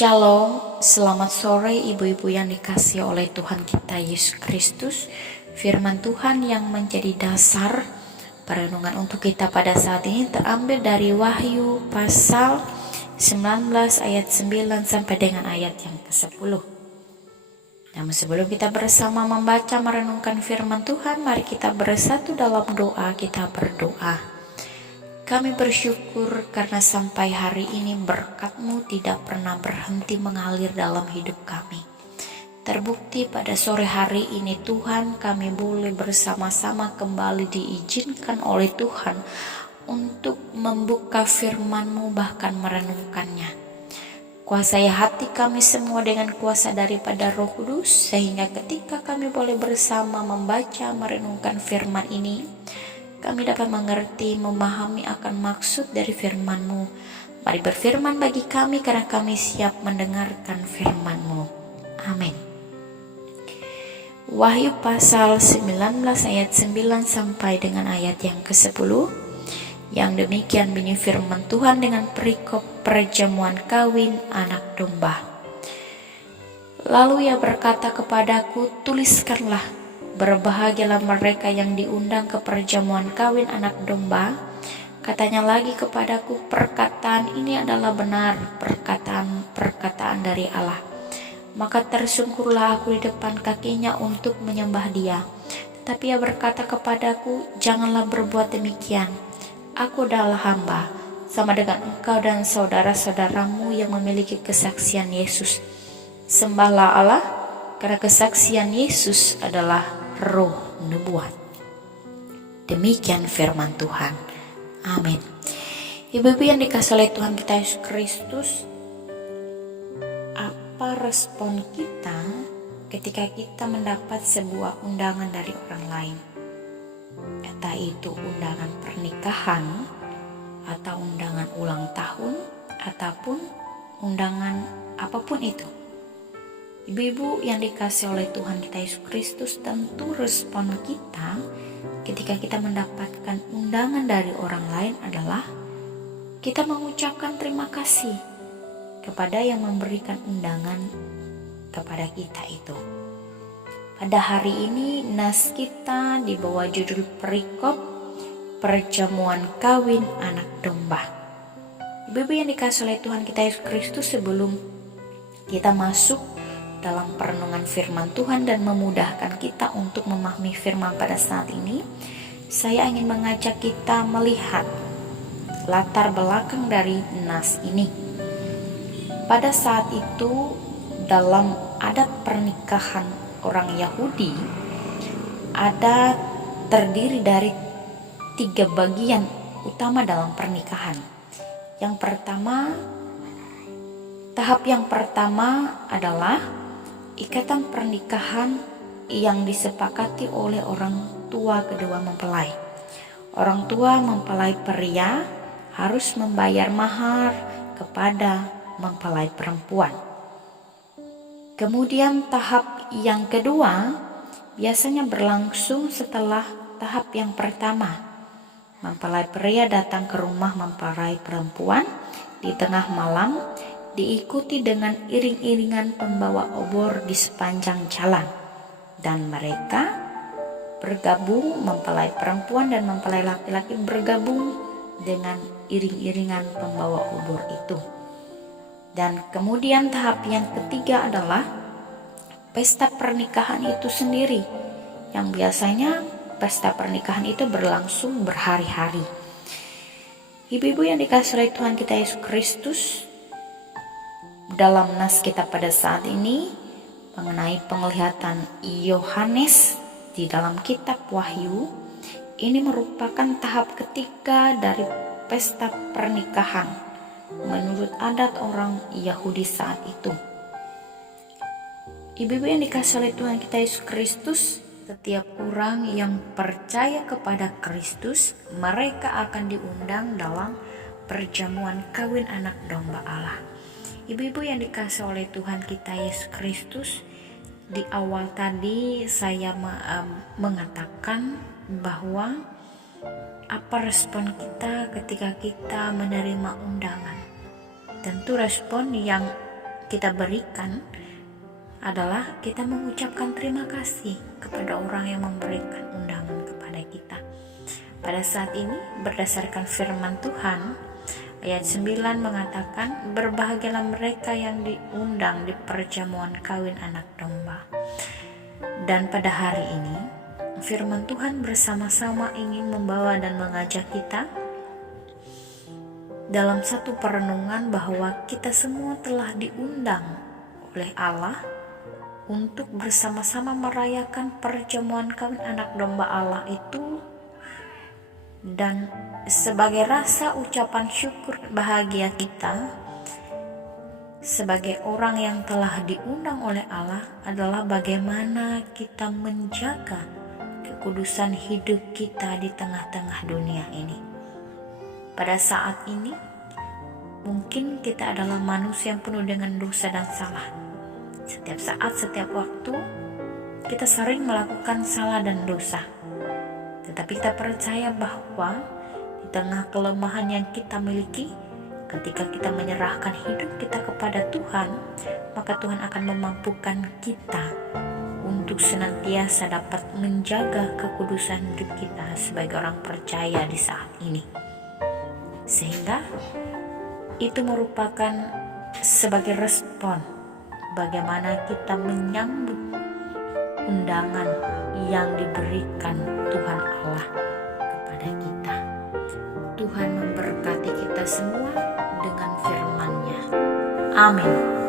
Shalom, selamat sore ibu-ibu yang dikasihi oleh Tuhan kita Yesus Kristus. Firman Tuhan yang menjadi dasar perenungan untuk kita pada saat ini terambil dari Wahyu pasal 19 ayat 9 sampai dengan ayat yang ke-10. Namun sebelum kita bersama membaca merenungkan firman Tuhan, mari kita bersatu dalam doa. Kita berdoa. Kami bersyukur karena sampai hari ini berkat-Mu tidak pernah berhenti mengalir dalam hidup kami. Terbukti pada sore hari ini Tuhan, kami boleh bersama-sama kembali diizinkan oleh Tuhan untuk membuka firman-Mu bahkan merenungkannya. Kuasai hati kami semua dengan kuasa daripada Roh Kudus, sehingga ketika kami boleh bersama membaca merenungkan firman ini, kami dapat mengerti, memahami akan maksud dari firman-Mu. Mari berfirman bagi kami karena kami siap mendengarkan firman-Mu. Amin. Wahyu pasal 19 ayat 9 sampai dengan ayat yang ke-10. Yang demikian bunyi firman Tuhan dengan perikop perjamuan kawin anak domba. Lalu ia berkata kepadaku, tuliskanlah, berbahagialah mereka yang diundang ke perjamuan kawin anak domba. Katanya lagi kepadaku, perkataan ini adalah benar, perkataan dari Allah. Maka tersungkurlah aku di depan kakinya untuk menyembah Dia. Tetapi ia berkata kepadaku, janganlah berbuat demikian. Aku adalah hamba, sama dengan engkau dan saudara-saudaramu yang memiliki kesaksian Yesus. Sembahlah Allah, karena kesaksian Yesus adalah roh nubuat. Demikian firman Tuhan. Amin. Ibu-ibu yang dikasihi oleh Tuhan kita Yesus Kristus, apa respon kita ketika kita mendapat sebuah undangan dari orang lain? Entah itu undangan pernikahan, atau undangan ulang tahun, ataupun undangan apapun itu. Ibu-ibu yang dikasihi oleh Tuhan kita Yesus Kristus, tentu respon kita ketika kita mendapatkan undangan dari orang lain adalah kita mengucapkan terima kasih kepada yang memberikan undangan kepada kita itu. Pada hari ini nas kita di bawah judul perikop perjamuan kawin anak domba. Ibu-ibu yang dikasihi oleh Tuhan kita Yesus Kristus, sebelum kita masuk dalam perenungan firman Tuhan dan memudahkan kita untuk memahami firman pada saat ini, saya ingin mengajak kita melihat latar belakang dari nas ini. Pada saat itu, dalam adat pernikahan orang Yahudi, ada terdiri dari 3 bagian utama dalam pernikahan. Tahap yang pertama adalah ikatan pernikahan yang disepakati oleh orang tua kedua mempelai. Orang tua mempelai pria harus membayar mahar kepada mempelai perempuan. Kemudian tahap yang kedua biasanya berlangsung setelah tahap yang pertama. Mempelai pria datang ke rumah mempelai perempuan di tengah malam, diikuti dengan iring-iringan pembawa obor di sepanjang jalan, dan mereka bergabung, mempelai perempuan dan mempelai laki-laki bergabung dengan iring-iringan pembawa obor itu. Dan kemudian tahap yang ketiga adalah pesta pernikahan itu sendiri, yang biasanya pesta pernikahan itu berlangsung berhari-hari. Ibu-ibu yang dikasihi oleh Tuhan kita Yesus Kristus, dalam nas kita pada saat ini mengenai penglihatan Yohanes di dalam kitab Wahyu, ini merupakan tahap ketiga dari pesta pernikahan menurut adat orang Yahudi saat itu. Ibu-ibu yang dikasihi oleh Tuhan kita Yesus Kristus, setiap orang yang percaya kepada Kristus, mereka akan diundang dalam perjamuan kawin anak domba Allah. Ibu-ibu yang dikasihi oleh Tuhan kita Yesus Kristus, di awal tadi saya mengatakan bahwa apa respon kita ketika kita menerima undangan. Tentu respon yang kita berikan adalah kita mengucapkan terima kasih kepada orang yang memberikan undangan kepada kita. Pada saat ini berdasarkan firman Tuhan, ayat 9 mengatakan, berbahagialah mereka yang diundang di perjamuan kawin anak domba. Dan pada hari ini firman Tuhan bersama-sama ingin membawa dan mengajak kita dalam satu perenungan bahwa kita semua telah diundang oleh Allah untuk bersama-sama merayakan perjamuan kawin anak domba Allah itu, dan sebagai rasa ucapan syukur bahagia kita sebagai orang yang telah diundang oleh Allah adalah bagaimana kita menjaga kekudusan hidup kita di tengah-tengah dunia ini. Pada saat ini mungkin kita adalah manusia yang penuh dengan dosa dan salah. Setiap saat, setiap waktu kita sering melakukan salah dan dosa. Tetapi kita percaya bahwa di tengah kelemahan yang kita miliki, ketika kita menyerahkan hidup kita kepada Tuhan, maka Tuhan akan memampukan kita untuk senantiasa dapat menjaga kekudusan hidup kita sebagai orang percaya di saat ini. Sehingga itu merupakan sebagai respon bagaimana kita menyambut undangan yang diberikan Tuhan Allah kepada kita. Tuhan memberkati kita semua dengan firman-Nya. Amin.